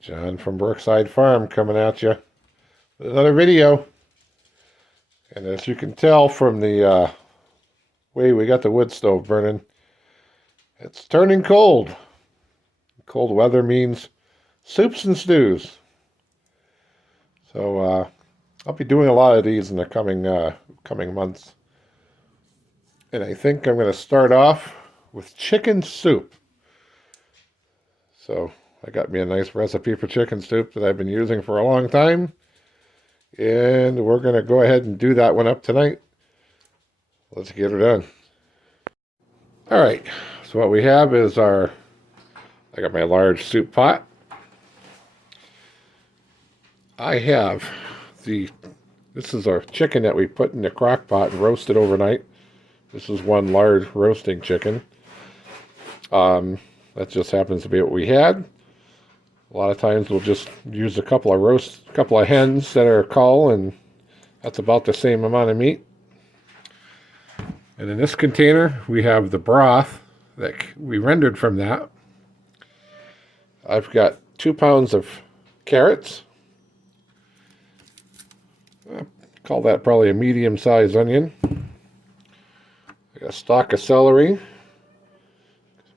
John from Brookside Farm coming at you with another video. And as you can tell from the way we got the wood stove burning, it's turning cold. Cold weather means soups and stews. So I'll be doing a lot of these in the coming months. And I think I'm going to start off with chicken soup. So I got me a nice recipe for chicken soup that I've been using for a long time. And we're going to go ahead and do that one up tonight. Let's get her done. All right, so what we have is I got my large soup pot. I have this is our chicken that we put in the crock pot and roasted overnight. This is one large roasting chicken. That just happens to be what we had. A lot of times we'll just use a couple of hens that are cull, and that's about the same amount of meat. And in this container, we have the broth that we rendered from that. I've got 2 pounds of carrots. I call that probably a medium-sized onion. I got a stalk of celery.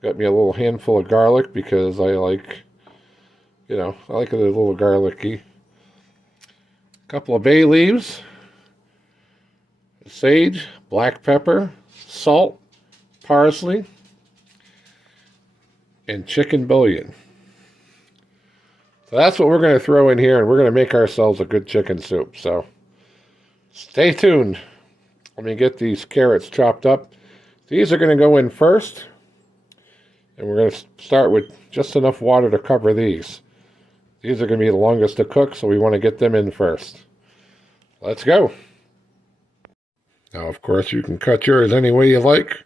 Got me a little handful of garlic because I like it a little garlicky. A couple of bay leaves, sage, black pepper, salt, parsley, and chicken bouillon. So that's what we're going to throw in here, and we're going to make ourselves a good chicken soup. So stay tuned. Let me get these carrots chopped up. These are going to go in first. And we're going to start with just enough water to cover these. These are going to be the longest to cook, so we want to get them in first. Let's go. Now, of course, you can cut yours any way you like.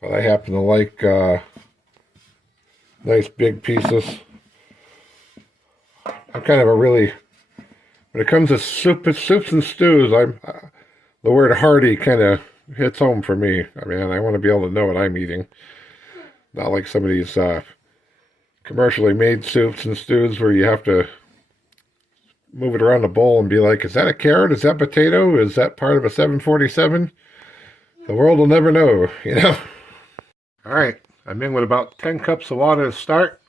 But I happen to like nice big pieces. I'm kind of when it comes to soups and stews, the word hearty kind of hits home for me. I mean, I want to be able to know what I'm eating. Not like some of these commercially made soups and stews where you have to move it around the bowl and be like, is that a carrot? Is that potato? Is that part of a 747? The world will never know, All right, I'm in with about 10 cups of water to start.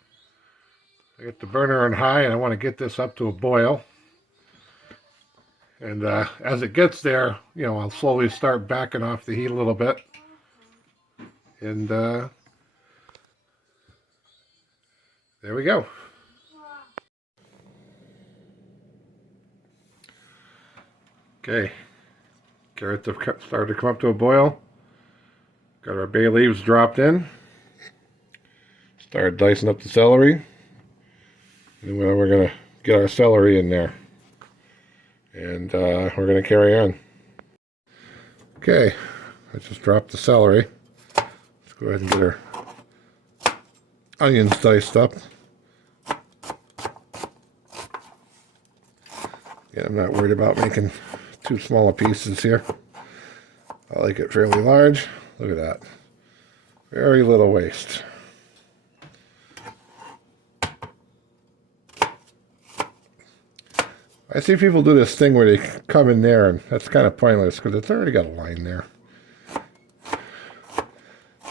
I get the burner on high, and I want to get this up to a boil. And as it gets there, I'll slowly start backing off the heat a little bit. And there we go. Okay, carrots have started to come up to a boil. Got our bay leaves dropped in. Started dicing up the celery. And we're going to get our celery in there. And we're going to carry on. Okay, I just dropped the celery. Let's go ahead and get our onions diced up. Yeah, I'm not worried about making too small pieces here. I like it fairly large. Look at that. Very little waste. I see people do this thing where they come in there, and that's kind of pointless because it's already got a line there.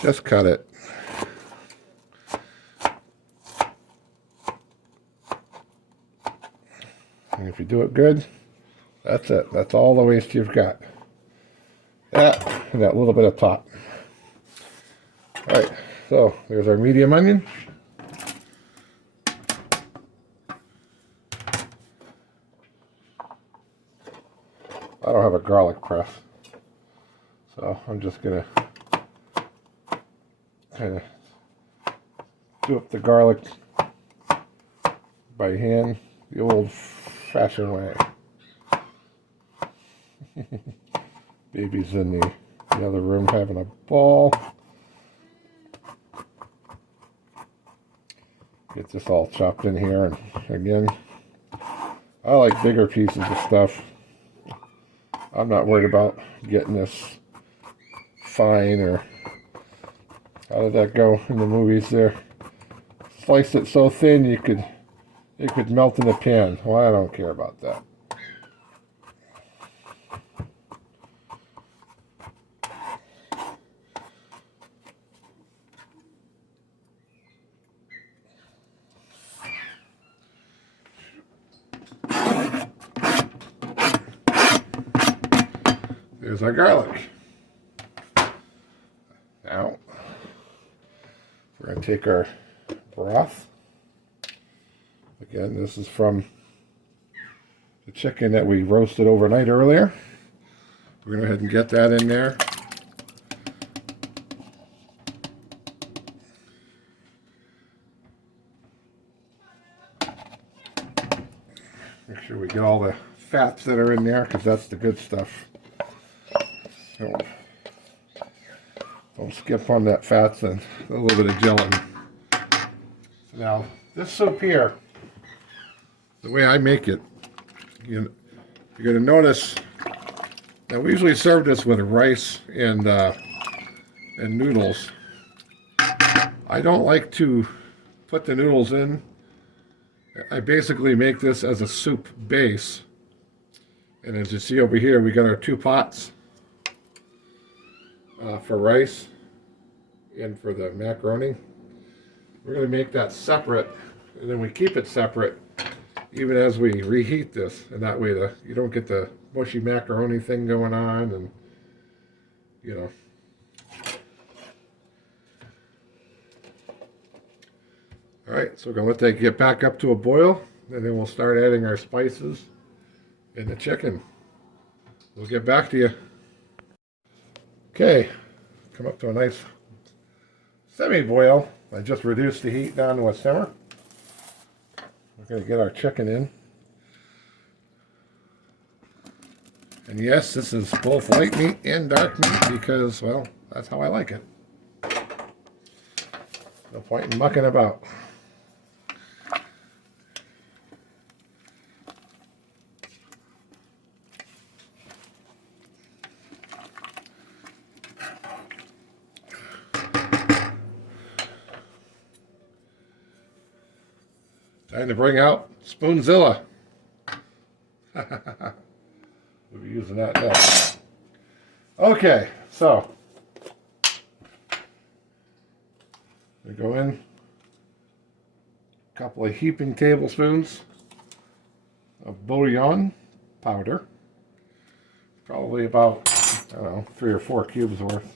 Just cut it. And if you do it good, that's it. That's all the waste you've got. That and that little bit of top. All right, so there's our medium onion. I don't have a garlic press, so I'm just going to kind of do up the garlic by hand, the old-fashioned way. Baby's in the other room having a ball. Get this all chopped in here, and again, I like bigger pieces of stuff. I'm not worried about getting this fine, or how did that go in the movies there? Slice it so thin you could It could melt in the pan. Well, I don't care about that. There's our garlic. Now, we're going to take our broth. Again, this is from the chicken that we roasted overnight earlier. We're going to go ahead and get that in there. Make sure we get all the fats that are in there, because that's the good stuff. Don't skip on that fats and a little bit of gelatin. Now, this soup here, the way I make it, you're going to notice that we usually serve this with rice and noodles. I don't like to put the noodles in. I basically make this as a soup base. And as you see over here, we got our 2 pots for rice and for the macaroni. We're going to make that separate, and then we keep it separate even as we reheat this, and that way you don't get the mushy macaroni thing going on, and you know. Alright, so we're going to let that get back up to a boil, and then we'll start adding our spices and the chicken. We'll get back to you. Okay, come up to a nice semi-boil. I just reduced the heat down to a simmer. We're going to get our chicken in. And yes, this is both light meat and dark meat because, well, that's how I like it. No point in mucking about. Time to bring out Spoonzilla. We'll be using that next. Okay, so we go in a couple of heaping tablespoons of bouillon powder. Probably about, I don't know, 3 or 4 cubes worth.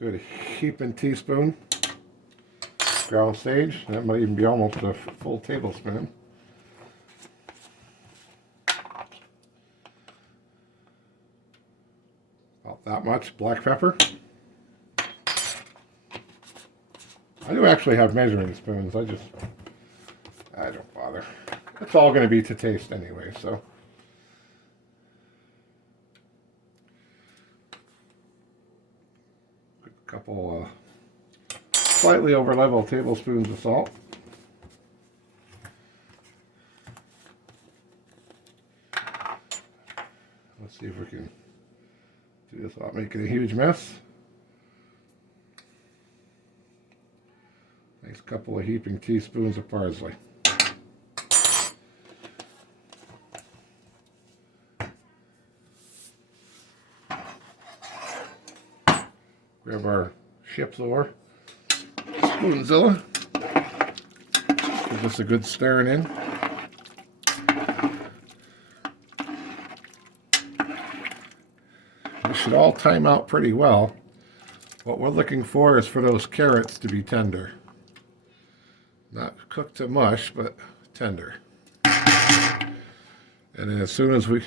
Good heaping teaspoon ground sage. That might even be almost a full tablespoon. About that much black pepper. I do actually have measuring spoons. I don't bother. It's all going to be to taste anyway, so. Couple slightly over level tablespoons of salt. Let's see if we can do this without making a huge mess. Nice couple of heaping teaspoons of parsley. Grab our ship's oar, Spoonzilla. Give this a good stirring in. This should all time out pretty well. What we're looking for is for those carrots to be tender. Not cooked to mush, but tender. And then as soon as we,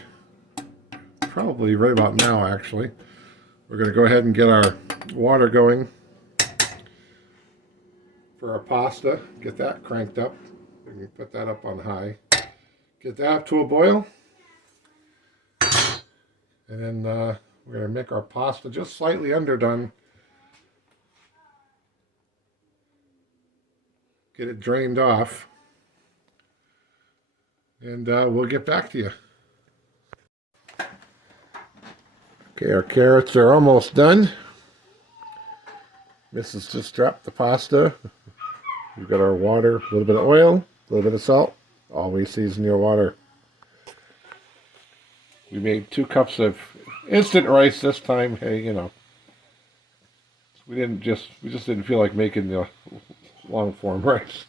probably right about now actually, we're going to go ahead and get our water going for our pasta. Get that cranked up. We can put that up on high. Get that up to a boil. And then we're going to make our pasta just slightly underdone. Get it drained off. And we'll get back to you. Okay, our carrots are almost done. Mrs. just dropped the pasta. We've got our water, a little bit of oil, a little bit of salt. Always season your water. We made 2 cups of instant rice this time. Hey, you know, we just didn't feel like making the long form rice.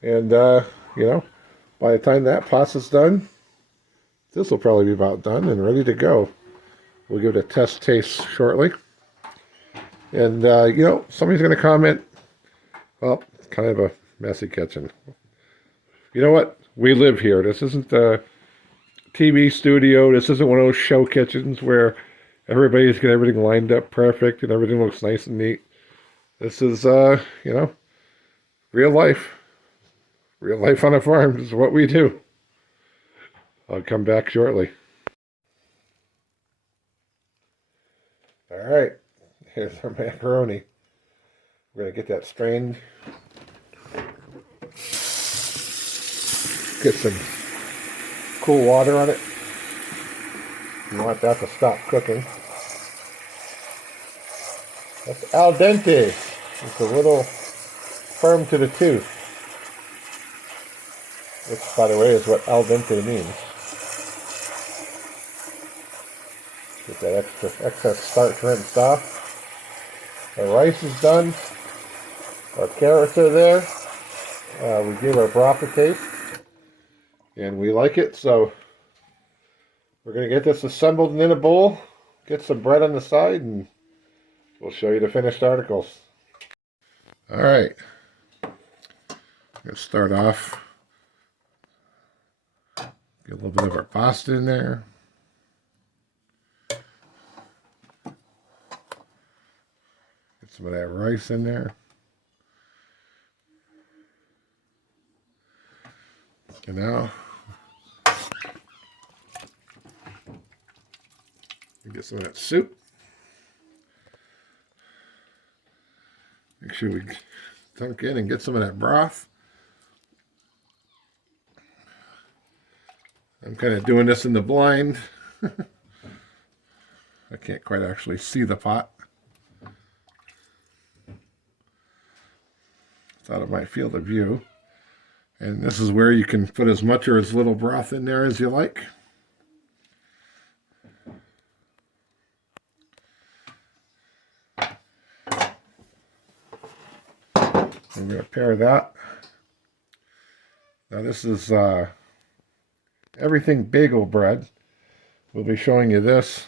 And you know, by the time that pasta's done, this will probably be about done and ready to go. We'll give it a test taste shortly. And you know, somebody's going to comment, well, kind of a messy kitchen. You know what? We live here. This isn't a TV studio. This isn't one of those show kitchens where everybody's got everything lined up perfect and everything looks nice and neat. This is, you know, real life. Real life on a farm is what we do. I'll come back shortly. All right. Here's our macaroni. We're going to get that strained. Get some cool water on it. You want that to stop cooking. That's al dente. It's a little firm to the tooth. Which, by the way, is what al dente means. Get that excess starch rinsed off. Our rice is done. Our carrots are there. We gave our broth a taste. And we like it, so we're going to get this assembled and in a bowl. Get some bread on the side, and we'll show you the finished articles. All right. Let's start off. Get a little bit of our pasta in there. Get some of that rice in there. And now, get some of that soup. Make sure we dunk in and get some of that broth. I'm kind of doing this in the blind. I can't quite actually see the pot. Thought it might field of view. And this is where you can put as much or as little broth in there as you like. I'm going to pair that. Now this is everything bagel bread. We'll be showing you this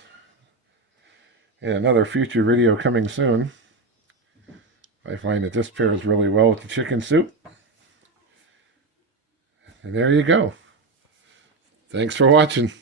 in another future video coming soon. I find that this pairs really well with the chicken soup. And there you go. Thanks for watching.